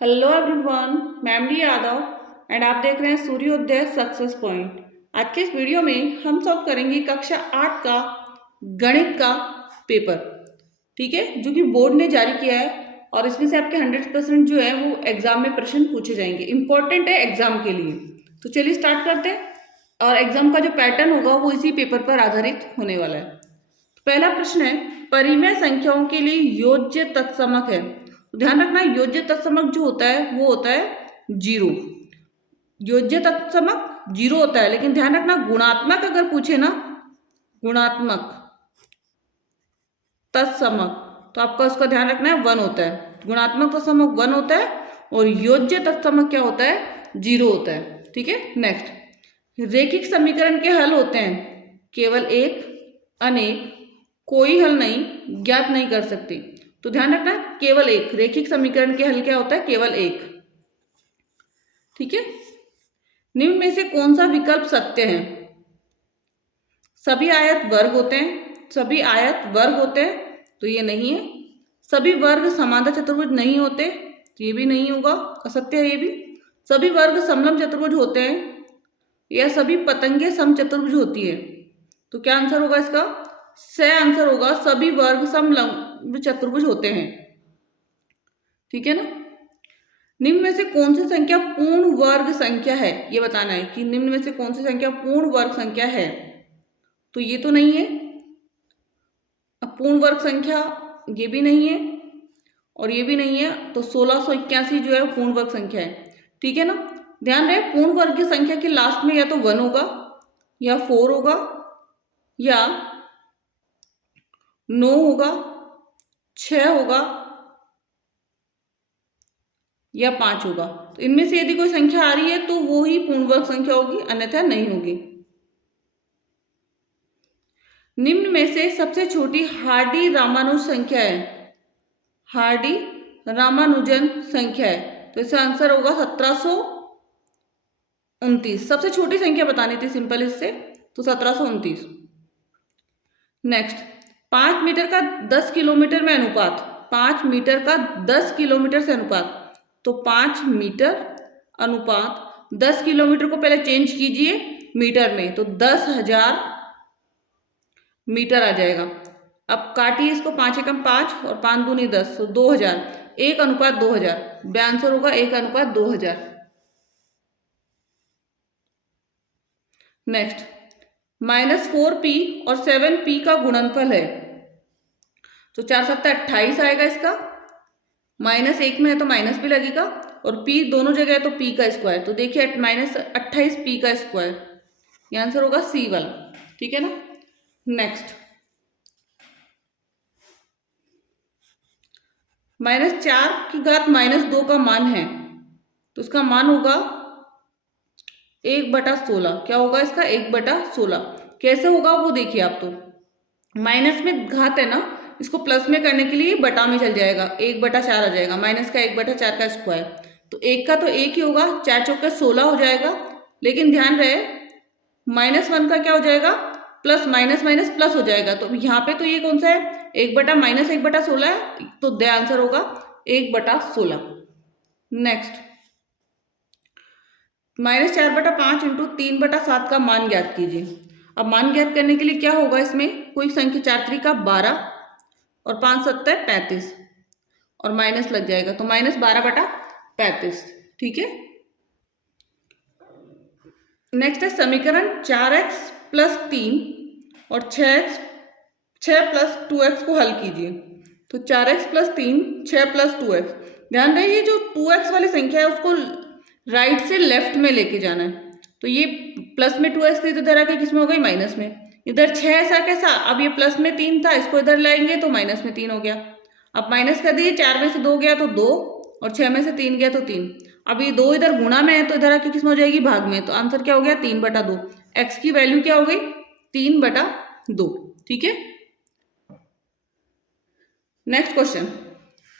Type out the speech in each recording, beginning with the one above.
Hello everyone, मैं MD Yadav and आप देख रहे हैं सूर्योदय सक्सेस पॉइंट। आज के इस वीडियो में हम सॉल्व करेंगे कक्षा 8 का गणित का पेपर। ठीक है, जो कि बोर्ड ने जारी किया है और इसमें से आपके 100% जो है वो एग्जाम में प्रश्न पूछे जाएंगे, इंपॉर्टेंट है एग्जाम के लिए। तो चलिए स्टार्ट करते हैं। और एग्जाम का जो पैटर्न होगा वो इसी पेपर पर आधारित होने वाला है। तो पहला प्रश्न है, परिमेय संख्याओं के लिए योज्य तत्समक है। तो ध्यान रखना, योज्य तत्समक जो होता है वो होता है जीरो। योज्य तत्समक जीरो होता है, लेकिन ध्यान रखना गुणात्मक अगर पूछे ना, गुणात्मक तत्समक, तो आपका उसका ध्यान रखना है 1 होता है। गुणात्मक तत्समक 1 होता है और योज्य तत्समक क्या होता है, 0 होता है। ठीक है, नेक्स्ट, रेखिक समीकरण के हल होते हैं केवल एक, अनेक, कोई हल नहीं, ज्ञात नहीं कर सकते। तो ध्यान रखना केवल एक, रेखिक समीकरण के हल क्या होता है, केवल एक। ठीक है, निम्न में से कौन सा विकल्प सत्य है। सभी आयत वर्ग होते हैं, सभी आयत वर्ग होते हैं, तो ये नहीं है। सभी वर्ग समांतर चतुर्भुज नहीं होते, तो ये भी नहीं होगा, असत्य है ये भी। सभी वर्ग समलंब चतुर्भुज होते हैं, या सभी पतंगे समचतुर्भुज होती है। तो क्या आंसर होगा इसका, स आंसर होगा, सभी वर्ग समलंब चतुर्भुज होते हैं। ठीक है ना। निम्न में से कौन सी संख्या पूर्ण वर्ग संख्या है, ये बताना है कि निम्न में से कौन सी संख्या पूर्ण वर्ग संख्या है। तो ये तो नहीं है, अब पूर्ण वर्ग संख्या ये भी नहीं है और ये भी नहीं है, तो 1681 जो है पूर्ण वर्ग संख्या है। ठीक है ना। ध्यान रहे, पूर्ण वर्ग संख्या के लास्ट में या तो 1 होगा, या 4 होगा, या 9 होगा, 6 होगा, या 5 होगा। तो इनमें से यदि कोई संख्या आ रही है तो वो ही पूर्ण वर्ग संख्या होगी, अन्यथा नहीं होगी। निम्न में से सबसे छोटी हार्डी रामानुज संख्या है, हार्डी रामानुजन संख्या है, तो इसका आंसर होगा 1729। सबसे छोटी संख्या बतानी थी सिंपल इससे, तो 1729। नेक्स्ट, 5 मीटर का 10 किलोमीटर में अनुपात, 5 मीटर का 10 किलोमीटर से अनुपात, तो 5 मीटर अनुपात 10 किलोमीटर को पहले चेंज कीजिए मीटर में, तो 10,000 मीटर आ जाएगा। अब काटिए इसको, 5 एकम 5 और 5 दूनी 10, तो 2000, 1:2000। बे आंसर होगा 1:2000। नेक्स्ट, -4p और 7p का गुणनफल है, तो 4 7 28 आएगा इसका। -1 में है तो माइनस भी लगेगा, और p दोनों जगह है तो p का स्क्वायर, तो देखिए -28p का स्क्वायर, ये आंसर होगा सी वाला। ठीक है ना। नेक्स्ट, -4 का मान है, तो इसका मान होगा 1/16। क्या होगा इसका, 1/16। कैसे होगा वो देखिए आप, तो माइनस में घात है ना, इसको प्लस में करने के लिए बटा में चल जाएगा, 1/4 आ जाएगा, माइनस का 1/4 का स्क्वायर, तो 1 का तो 1 ही होगा, 4 चौके 16 हो जाएगा। लेकिन ध्यान रहे, -1 का क्या हो जाएगा, प्लस माइनस माइनस प्लस हो जाएगा, तो यहाँ पे तो ये कौन सा है, 1/-1/16 है, तो द आंसर होगा 1/16। नेक्स्ट, -4/5 इंटू 3/7 का मान ज्ञात कीजिए। अब मान ज्ञात करने के लिए क्या होगा, इसमें कोई संख्या 4 3 12 और 5 7 35 और माइनस लग जाएगा, तो -12/35। ठीक है। नेक्स्ट है समीकरण 4x + 3 और 6 + 2x को हल कीजिए। तो 4x + 3, 6 + 2x। ध्यान रहे, ये जो 2x वाली संख्या है उसको राइट से लेफ्ट में लेके जाना है, तो ये प्लस में 2x थी तो इधर आके किस में हो गई, माइनस में। इधर 6 ऐसा कैसा, अब ये प्लस में 3 था, इसको इधर लाएंगे तो माइनस में 3 हो गया। अब माइनस कर दिए, 4 में से 2 गया तो 2 और 6 में से 3 गया तो 3। अब ये 2 इधर गुणा में है तो इधर आके किस में हो जाएगी, भाग में। तो आंसर क्या हो गया, 3/2। x की वैल्यू क्या हो गई, 3/2। ठीक है। नेक्स्ट क्वेश्चन,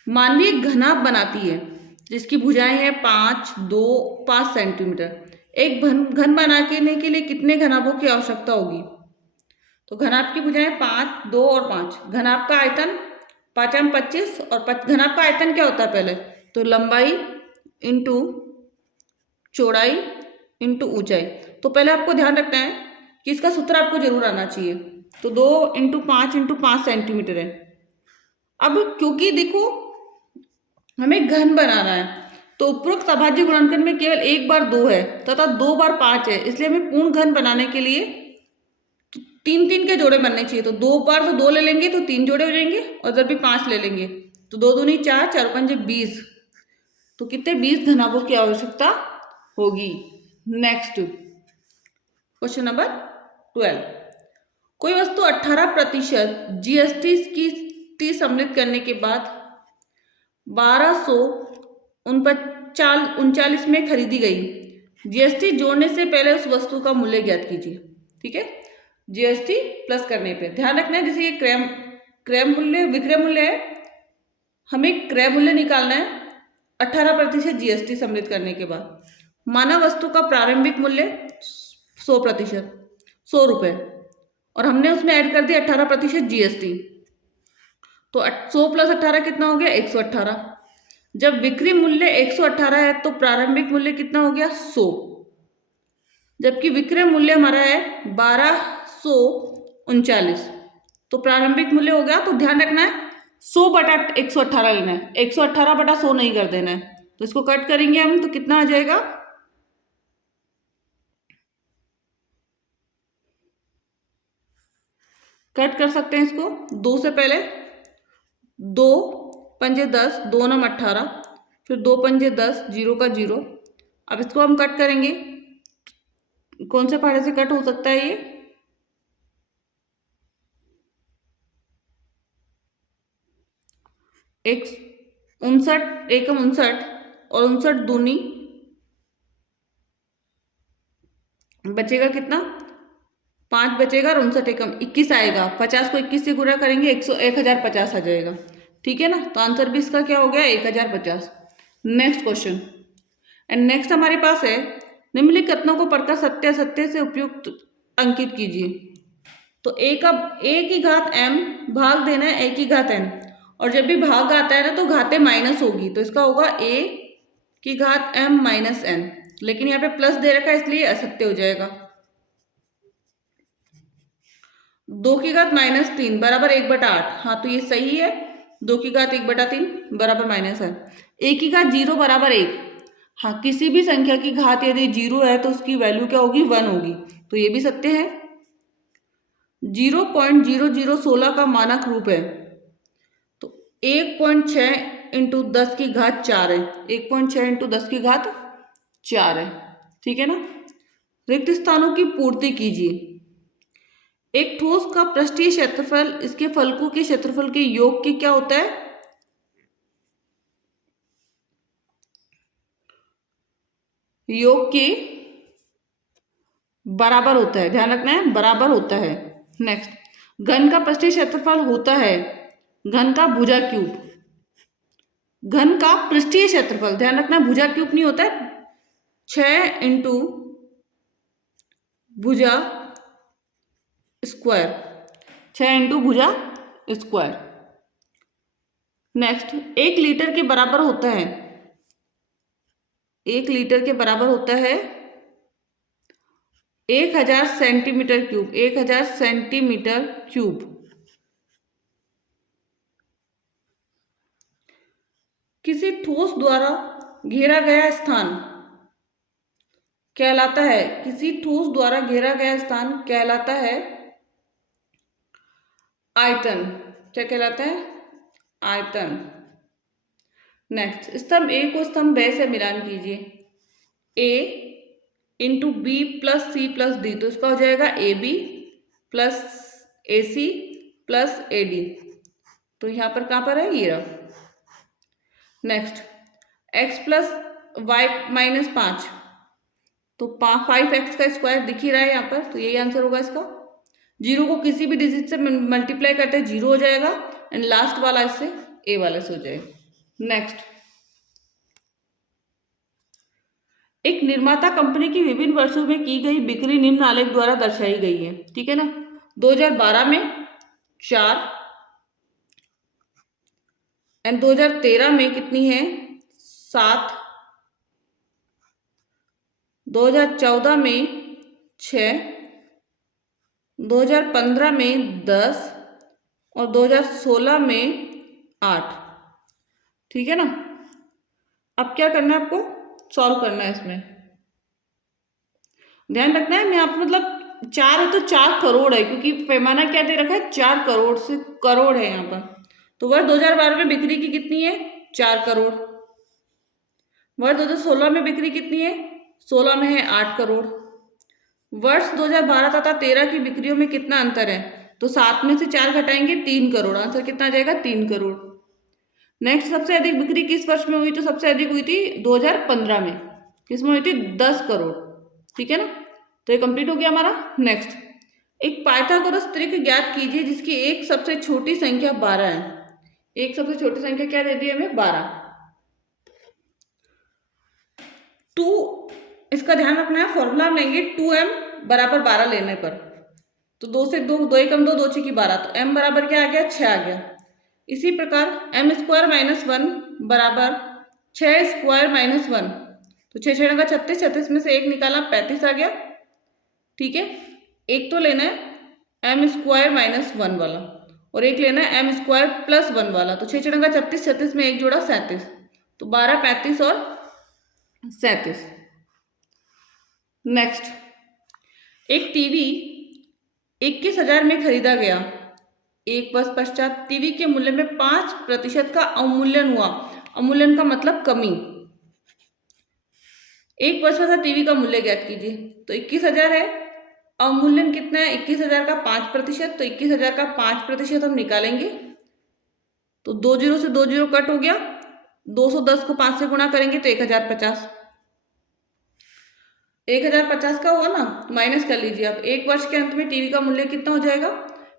मानवीय घनाभ बनाती है जिसकी भुजाएं हैं 5, 2, 5 सेंटीमीटर। एक घन बनाने के लिए कितने घनाभों की आवश्यकता होगी। तो घनाभ की भुजाएं 5, 2 और 5। घनाभ का आयतन 5 × 25 और घनाभ का आयतन क्या होता है पहले, तो लंबाई इंटू चौड़ाई इंटू ऊंचाई। तो पहले आपको ध्यान रखना है कि इसका सूत्र आपको जरूर आना चाहिए। तो 2 × 5 × 5 सेंटीमीटर है। अब क्योंकि देखो हमें घन बनाना है तो उपरोक्त अभाज्य गुणनखंड में केवल एक बार 2 है तथा 2 बार 5 है, इसलिए हमें पूर्ण घन बनाने के लिए 3 3 के जोड़े बनने चाहिए। तो 2 बार तो 2 ले लेंगे तो 3 जोड़े हो जाएंगे और इधर भी 5 ले लेंगे तो 2 दूनी 4, 4 पंजे 20। तो कितने 20 घनाभों की आवश्यकता होगी। Next question number 12। कोई वस्तु 18% जीएसटी की सम्मिलित करने के बाद 1239 में खरीदी गई। जीएसटी जोड़ने से पहले उस वस्तु का मूल्य ज्ञात कीजिए। ठीक है, जीएसटी प्लस करने पे ध्यान रखना है। जैसे ये क्रय मूल्य विक्रय मूल्य है, हमें क्रय मूल्य निकालना है 18% जीएसटी सम्मिलित करने के बाद। मानव वस्तु का प्रारंभिक मूल्य 100%, 100 रुपये, और हमने उसमें ऐड कर दिया 18% जीएसटी। तो 100 + 18 कितना हो गया 118। जब बिक्री मूल्य 118 है तो प्रारंभिक मूल्य कितना हो गया 100, जबकि विक्रय मूल्य हमारा है 1239। तो प्रारंभिक मूल्य हो गया। तो ध्यान रखना है 100 बटा 118 लेना है, 118 बटा 100 नहीं कर देना है। तो इसको कट करेंगे हम तो कितना आ जाएगा, कट कर सकते हैं इसको 2 से पहले 2 पंजे 10, 2 9 18, फिर 2 पंजे 10, 0 का 0। अब इसको हम कट करेंगे, कौन से पहाड़े से कट हो सकता है ये, एक 59, एकम 59 और 59 दूनी बचेगा कितना 5 बचेगा और 59 एकम 21 आएगा। 50 को 21 से गुणा करेंगे 1050 आ जाएगा। ठीक है ना, तो आंसर भी इसका क्या हो गया 1050। नेक्स्ट क्वेश्चन एंड नेक्स्ट हमारे पास है निम्नलिखित कथनों को पढ़कर सत्य असत्य से उपयुक्त अंकित कीजिए। तो a की घात m भाग देना है a की घात n, और जब भी भाग आता है ना तो घातें माइनस होगी, तो इसका होगा a की घात m माइनस n, लेकिन यहाँ पे प्लस दे रखा है इसलिए असत्य हो जाएगा। 2 की घात -3 बराबर 1/8, हाँ तो ये सही है। 2 की घात 1/3 बराबर माइनस है। a की घात 0 बराबर 1, हाँ किसी भी संख्या की घात यदि 0 है तो उसकी वैल्यू क्या होगी 1 होगी, तो ये भी सत्य है। 0.0016 का मानक रूप है, तो 1.6 × 10 की घात 4 है, 1.6 × 10 की घात 4 है। ठीक है ना। रिक्त स्थानों की पूर्ति कीजिए। एक ठोस का पृष्ठीय क्षेत्रफल इसके फलकों के क्षेत्रफल के योग के क्या होता है, योग के बराबर होता है। ध्यान रखना है बराबर होता है। नेक्स्ट, घन का पृष्ठीय क्षेत्रफल होता है घन का भुजा क्यूब। घन का पृष्ठीय क्षेत्रफल ध्यान रखना भुजा क्यूब नहीं होता है, 6 × भुजा स्क्वायर, 6 × भुजा स्क्वायर। नेक्स्ट, 1 लीटर के बराबर होता है, 1 लीटर के बराबर होता है 1000 सेंटीमीटर क्यूब, 1000 सेंटीमीटर क्यूब। किसी ठोस द्वारा घेरा गया स्थान कहलाता है, किसी ठोस द्वारा घेरा गया स्थान कहलाता है आयतन। क्या कहलाता है, आयतन। नेक्स्ट, स्तंभ ए को स्तंभ बे से मिलान कीजिए। a × b + c + d, तो इसका हो जाएगा ab + ac + ad। तो यहाँ पर कहाँ पर है, ये रहा। नेक्स्ट, x + y - 5, तो 5x का स्क्वायर दिख ही रहा है यहाँ पर, तो यही आंसर होगा इसका। 0 को किसी भी डिजिट से मल्टीप्लाई करते हैं 0 हो जाएगा, एंड लास्ट वाला इससे a वाले से हो जाएगा। नेक्स्ट, एक निर्माता कंपनी की विभिन्न वर्षों में की गई बिक्री निम्न आलेख द्वारा दर्शाई गई है। ठीक है ना। 2012 में 4 एंड 2013 में कितनी है 7, 2014 में 6, 2015 में 10 और 2016 में 8। ठीक है ना। अब क्या करना है आपको, सॉल्व करना है। इसमें ध्यान रखना है, मैं यहाँ पे मतलब 4 है तो 4 करोड़ है, क्योंकि पैमाना क्या दे रखा है, 4 करोड़ से करोड़ है यहाँ पर। तो वर्ष 2012 में बिक्री की कितनी है, 4 करोड़। वर्ष 2016 में बिक्री कितनी है, 16 में है 8 करोड़। वर्ष 2012 तथा 13 की बिक्रियों में कितना अंतर है, तो 7 में से 4 घटाएंगे 3 करोड़। आंसर कितना आ जाएगा, 3 करोड़। नेक्स्ट, सबसे अधिक बिक्री किस वर्ष में हुई, तो सबसे अधिक हुई थी 2015 में। किसमें हुई थी, 10 करोड़। ठीक है ना। तो ये कंप्लीट हो गया हमारा। नेक्स्ट, एक पाइथागोरस त्रिक ज्ञात कीजिए जिसकी एक सबसे छोटी संख्या 12 है। एक सबसे छोटी संख्या क्या दे दी है हमें, 12। 2, इसका ध्यान रखना है, फॉर्मूला हम लेंगे 2m बराबर 12 लेने पर। तो 2 से 2, 2 एकम 2, 2 छेकी 12, तो m बराबर क्या आ गया, 6 आ गया। इसी प्रकार m स्क्वायर माइनस 1 बराबर 6 स्क्वायर माइनस 1, तो 6 6 का 36, 36 में से 1 निकाला 35 आ गया। ठीक है। एक तो लेना है m स्क्वायर माइनस 1 वाला और एक लेना है m स्क्वायर प्लस 1 वाला। तो 6 6 का 36, 36 में 1 जोड़ा 37, तो 12, 35 और 37। नेक्स्ट, एक टीवी 21,000 में खरीदा गया। एक वर्ष पश्चात टीवी के मूल्य में 5% का अवमूल्यन हुआ। अवमूल्यन का मतलब कमी। एक वर्ष बाद टीवी का मूल्य ज्ञात कीजिए। तो 21,000 है, अवमूल्यन कितना है, 21,000 का 5%। तो 21,000 का 5% हम निकालेंगे, तो 2 जीरो से 2 जीरो कट हो गया। 210 को 5 से गुणा करेंगे तो 1050। 1050 का हुआ ना, माइनस कर लीजिए आप। एक वर्ष के अंत में टीवी का मूल्य कितना हो जाएगा,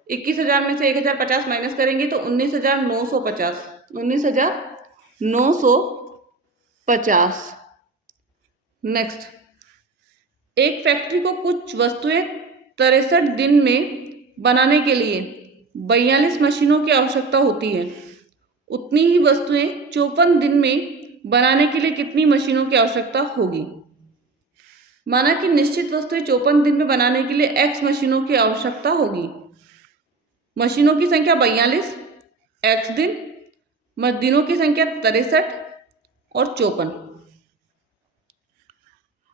21,000 में से 1050 माइनस करेंगे तो 19,950। 19,950। नेक्स्ट, एक फैक्ट्री को कुछ वस्तुएं 63 दिन में बनाने के लिए 42 मशीनों की आवश्यकता होती है। उतनी ही वस्तुएं 54 दिन में बनाने के लिए कितनी मशीनों की आवश्यकता होगी। माना कि निश्चित वस्तुएं 54 दिन में बनाने के लिए x मशीनों की आवश्यकता होगी। मशीनों की संख्या 42, x दिन, दिनों की संख्या 63 और 54।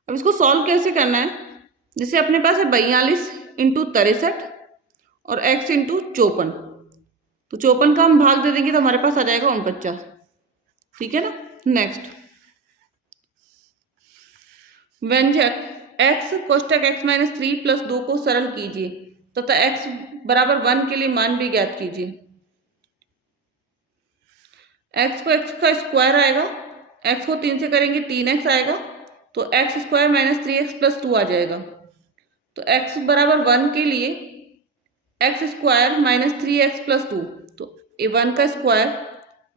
अब इसको सॉल्व कैसे करना है, जैसे अपने पास है 42 इंटू 63 और x इंटू 54। तो 54 का हम भाग दे देंगे तो हमारे पास आ जाएगा 49। ठीक है ना। नेक्स्ट, व्यंजक x कोष्टक x माइनस 3 प्लस 2 को सरल कीजिए तथा x बराबर 1 के लिए मान भी ज्ञात कीजिए। x को x का स्क्वायर आएगा, x को 3 से करेंगे 3x आएगा, तो x square minus 3x plus 2 आ जाएगा। तो x बराबर 1 के लिए x square minus 3x plus 2, तो 1 का स्क्वायर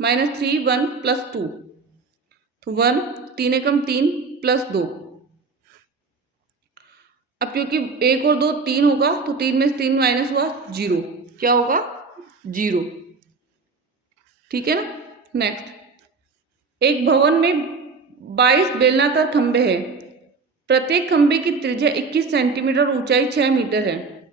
माइनस 3, 1 प्लस 2, तो 1, 3 एकम 3 प्लस 2। अब क्योंकि 1 और 2 3 होगा, तो 3 में से 3 माइनस हुआ 0, क्या होगा, 0। ठीक है ना। नेक्स्ट, एक भवन में 22 बेलनाकार खंबे हैं। प्रत्येक खंबे की त्रिज्या 21 सेंटीमीटर और ऊंचाई 6 मीटर है।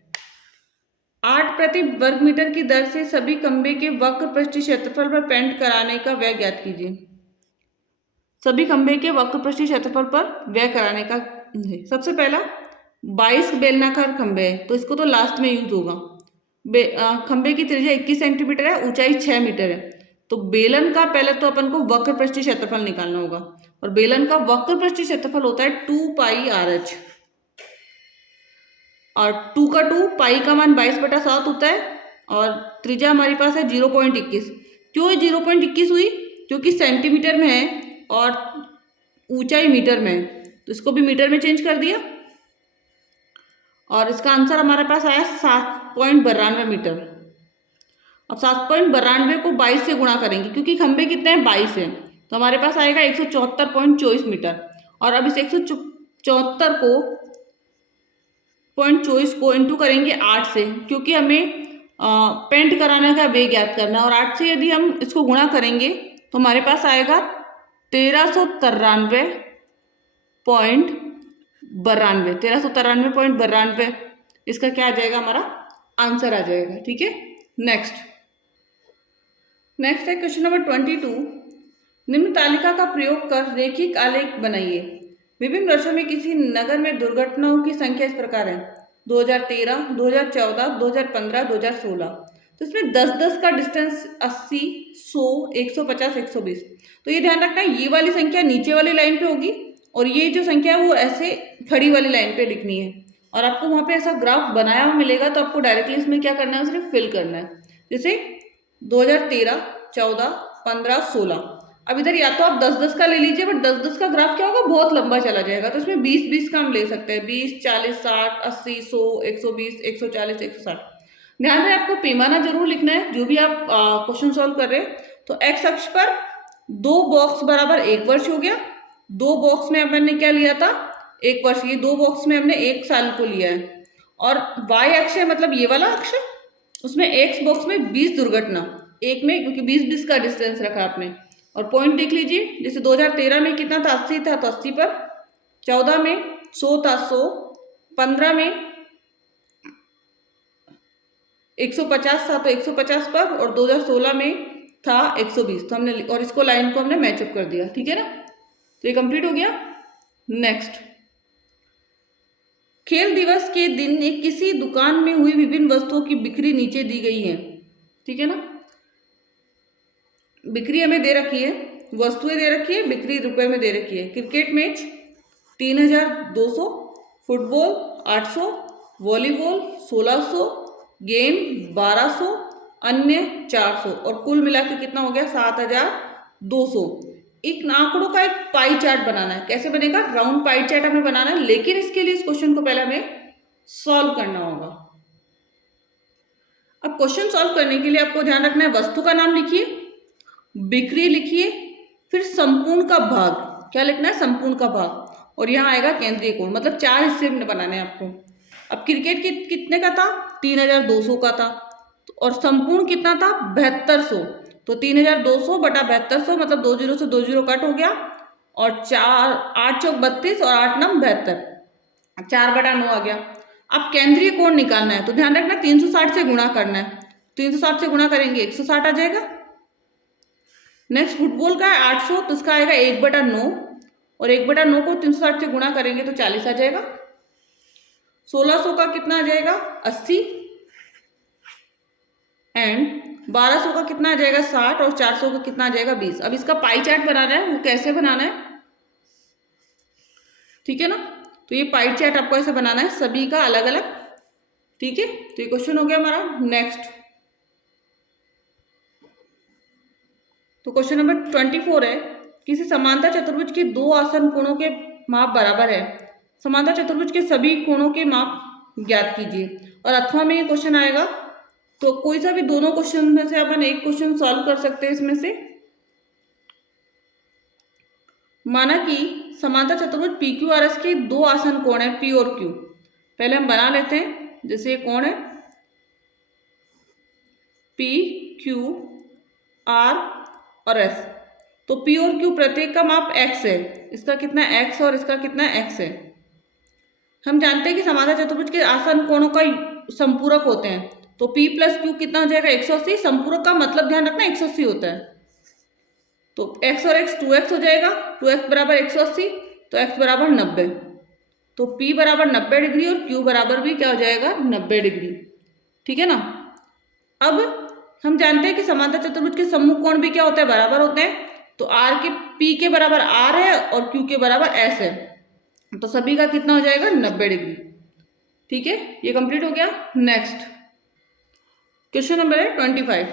8 प्रति वर्ग मीटर की दर से सभी खंबे के वक्र पृष्ठीय क्षेत्रफल पर पेंट कराने का व्यय ज्ञात कीजिए। सभी खंबे के वक्र पृष्ठीय क्षेत्रफल पर व्यय कराने का। सबसे पहला 22 बेलनाकार खंबे है, तो इसको तो लास्ट में यूज होगा। खंबे की त्रिज्या 21 सेंटीमीटर है, ऊंचाई 6 मीटर है। तो बेलन का पहले तो अपन को वक्र पृष्ठीय क्षेत्रफल निकालना होगा, और बेलन का वक्र पृष्ठीय क्षेत्रफल होता है 2 पाई RH, और 2 का 2, पाई का मान 22/7 होता है, और त्रिज्या हमारे पास है 0.21। क्यों 0.21 हुई, क्योंकि सेंटीमीटर में है और ऊंचाई मीटर में है, तो इसको भी मीटर में चेंज कर दिया, और इसका आंसर हमारे पास आया 7.92 मीटर। अब 7.92 को 22 से गुणा करेंगे, क्योंकि खंबे कितने हैं, 22 हैं, तो हमारे पास आएगा 174.24 मीटर। और अब इस 174 को 0.24 को इंटू करेंगे 8 से, क्योंकि हमें पेंट कराने का व्यय ज्ञात करना है, और 8 से यदि हम इसको गुणा करेंगे तो हमारे पास आएगा 1393.92 1393.92 इसका क्या आ जाएगा, हमारा आंसर आ जाएगा। ठीक है, नेक्स्ट है क्वेश्चन नंबर 22। निम्न तालिका का प्रयोग कर रेखिक आलेख बनाइए। विभिन्न वर्षों में किसी नगर में दुर्घटनाओं की संख्या इस प्रकार है: 2013, 2014, 2015, 2016। तो इसमें 10-10 का डिस्टेंस 80, 100, 150, 120। तो ये ध्यान रखना है, ये वाली संख्या नीचे वाली लाइन पे होगी और ये जो संख्या है वो ऐसे खड़ी वाली लाइन पे लिखनी है। और आपको वहाँ पे ऐसा ग्राफ बनाया हुआ मिलेगा तो आपको डायरेक्टली इसमें क्या करना है, सिर्फ फिल करना है। जैसे 2013, 14, 15, 16। अब इधर या तो आप 10-10 का ले लीजिए, बट 10-10 का ग्राफ क्या होगा, बहुत लंबा चला जाएगा। तो इसमें 20-20 का हम ले सकते हैं, 20, 40, 60, 80, 100, 120, 140, 160। ध्यान रहे आपको पैमाना जरूर लिखना है जो भी आप क्वेश्चन सॉल्व कर रहे हैं। तो एक्स अक्ष पर 2 बॉक्स बराबर 1 वर्ष हो गया। 2 बॉक्स में हमने क्या लिया था, 1 वर्ष। ये 2 बॉक्स में हमने 1 साल को लिया है। और वाई अक्ष है, मतलब ये वाला अक्ष, उसमें एक्स बॉक्स में 20 दुर्घटना, एक में, क्योंकि 20-20 का डिस्टेंस रखा आपने। और पॉइंट देख लीजिए, जैसे 2013 में कितना था, 80 था तो 80 पर, 14 में 100 था 100, 15 में 150 था तो 150 पर, और 2016 में था 120। तो हमने, और इसको लाइन को हमने मैचअप कर दिया। ठीक है ना, तो ये कंप्लीट हो गया। नेक्स्ट, खेल दिवस के दिन एक किसी दुकान में हुई विभिन्न वस्तुओं की बिक्री नीचे दी गई है। ठीक है ना, बिक्री हमें दे रखी है, वस्तुएं दे रखी है, बिक्री रुपए में दे रखी है। Cricket match 3200, football 800, volleyball 1600, game 1200, अन्य 400, और कुल मिला के कितना हो गया, 7200। एक आंकड़ों का एक पाई चार्ट बनाना है। कैसे बनेगा, राउंड पाई चार्ट हमें बनाना है, लेकिन इसके लिए इस क्वेश्चन को पहले हमें सॉल्व करना होगा। अब क्वेश्चन सॉल्व करने के लिए आपको ध्यान रखना है, वस्तु का नाम लिखिए, बिक्री लिखिए, फिर संपूर्ण का भाग, क्या लिखना है, संपूर्ण का भाग, और यहाँ आएगा केंद्रीय कोण। मतलब 4 हिस्से बनाने हैं आपको। अब क्रिकेट कितने का था, 3200 का था, और संपूर्ण कितना था, 7200। तो 3200 बटा 7200, मतलब 2 जीरो से 2 जीरो कट हो गया, और 8 चौक 32 और 8 नम 72, 4/9 आ गया। अब केंद्रीय कोण निकालना है, तो ध्यान रखना 360 से गुणा करना है। 360 से गुणा करेंगे 160 आ जाएगा। नेक्स्ट, फुटबॉल का है 800, तो इसका आएगा 1/9, और 1/9 को 360 से गुणा करेंगे तो 40 आ जाएगा। 1600 का कितना आ जाएगा, 80, एंड 1200 का कितना आ जाएगा, 60, और 400 का कितना आ जाएगा, 20। अब इसका पाई चार्ट बनाना है, वो कैसे बनाना है, ठीक है ना। तो ये पाई चार्ट आपको ऐसे बनाना है, सभी का अलग अलग। ठीक है, तो ये क्वेश्चन हो गया हमारा। नेक्स्ट, तो क्वेश्चन नंबर 24 है, किसी समांतर चतुर्भुज के 2 आसन कोणों के माप बराबर है। समांतर चतुर्भुज के सभी कोणों के माप ज्ञात कीजिए। और अथवा में ये क्वेश्चन आएगा, तो कोई सा भी दोनों क्वेश्चन में से अपन एक क्वेश्चन सॉल्व कर सकते हैं इसमें से। माना कि समांतर चतुर्भुज PQRS के 2 आसन कोण है, P और Q। पहले हम बना लेते हैं, जैसे ये कोण है PQR और S। तो P और Q प्रत्येक का माप x है, इसका कितना x और इसका कितना x है। हम जानते हैं कि समांतर चतुर्भुज के आसन कोणों का संपूरक होते हैं, तो P + Q कितना हो जाएगा, 180। संपूरक का मतलब ध्यान रखना 180 होता है, तो x और x 2x हो जाएगा, 2x बराबर 180, तो x बराबर 90। तो P बराबर 90 डिग्री और Q बराबर भी क्या हो जाएगा, 90 डिग्री। ठीक है ना। अब हम जानते हैं कि समांतर चतुर्भुज के सम्मुख कोण भी क्या होता है, बराबर होते हैं। तो R के P के बराबर R है और Q के बराबर S है, तो सभी का कितना हो जाएगा, 90 डिग्री। ठीक है, ये कंप्लीट हो गया। नेक्स्ट क्वेश्चन नंबर है 25।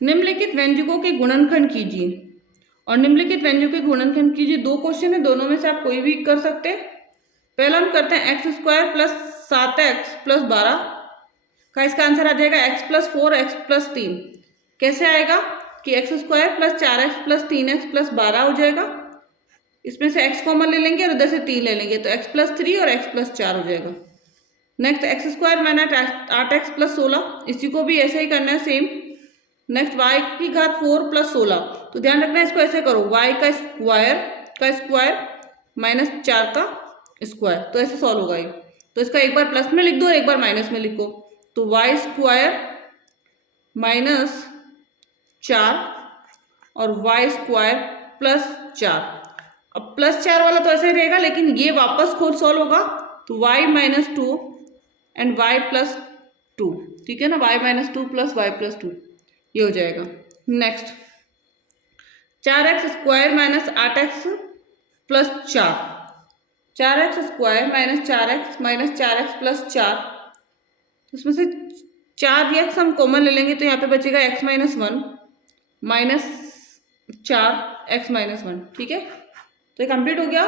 निम्नलिखित व्यंजकों के गुणनखंड कीजिए। और निम्नलिखित व्यंजकों के गुणनखंड कीजिए, 2 क्वेश्चन है, दोनों में से आप कोई भी कर सकते हैं। पहला हम करते हैं x² + 7x + 12 का, इसका आंसर आ जाएगा x + 4 x + 3। कैसे आएगा कि x² + 4x + 3x + 12 हो जाएगा। इसमें से x कॉमन ले लेंगे और इधर से 3 ले लेंगे, तो x + 3 और x + 4 हो जाएगा। नेक्स्ट, x² - 8x + 16, इसी को भी ऐसे ही करना है, सेम। नेक्स्ट, y की घात 4 + 16, तो ध्यान रखना है इसको ऐसे करो, y का स्क्वायर -4 का स्क्वायर, तो ऐसे सॉल्व होगा ये। तो इसका एक बार प्लस में लिख दो और एक बार माइनस में लिखो, तो वाई स्क्वायर माइनस 4 और वाई स्क्वायर प्लस 4। अब प्लस 4 वाला तो ऐसे ही रहेगा, लेकिन ये वापस खुद सॉल्व होगा, तो Y minus 2 and Y plus 2, ठीक है ना, Y minus 2 plus Y plus 2 ये हो जाएगा। Next 4x square minus 8x plus 4, 4x square minus 4x plus 4, उसमें से 4x हम कॉमन ले लेंगे, तो यहाँ पे बचेगा x minus 1 minus 4x minus 1, ठीक है। तो ये कंप्लीट हो गया।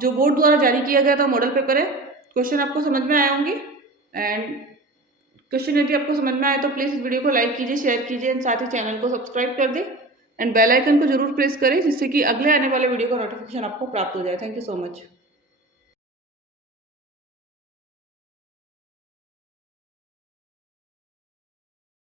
जो बोर्ड द्वारा जारी किया गया था मॉडल पेपर है। क्वेश्चन आपको समझ में आए होंगे, एंड क्वेश्चन यदि आपको समझ में आए तो प्लीज़ इस वीडियो को लाइक कीजिए, शेयर कीजिए एंड साथ ही चैनल को सब्सक्राइब कर दें एंड बेल आइकन को जरूर प्रेस करें, जिससे कि अगले आने वाले वीडियो का नोटिफिकेशन आपको प्राप्त हो जाए। Thank you so much.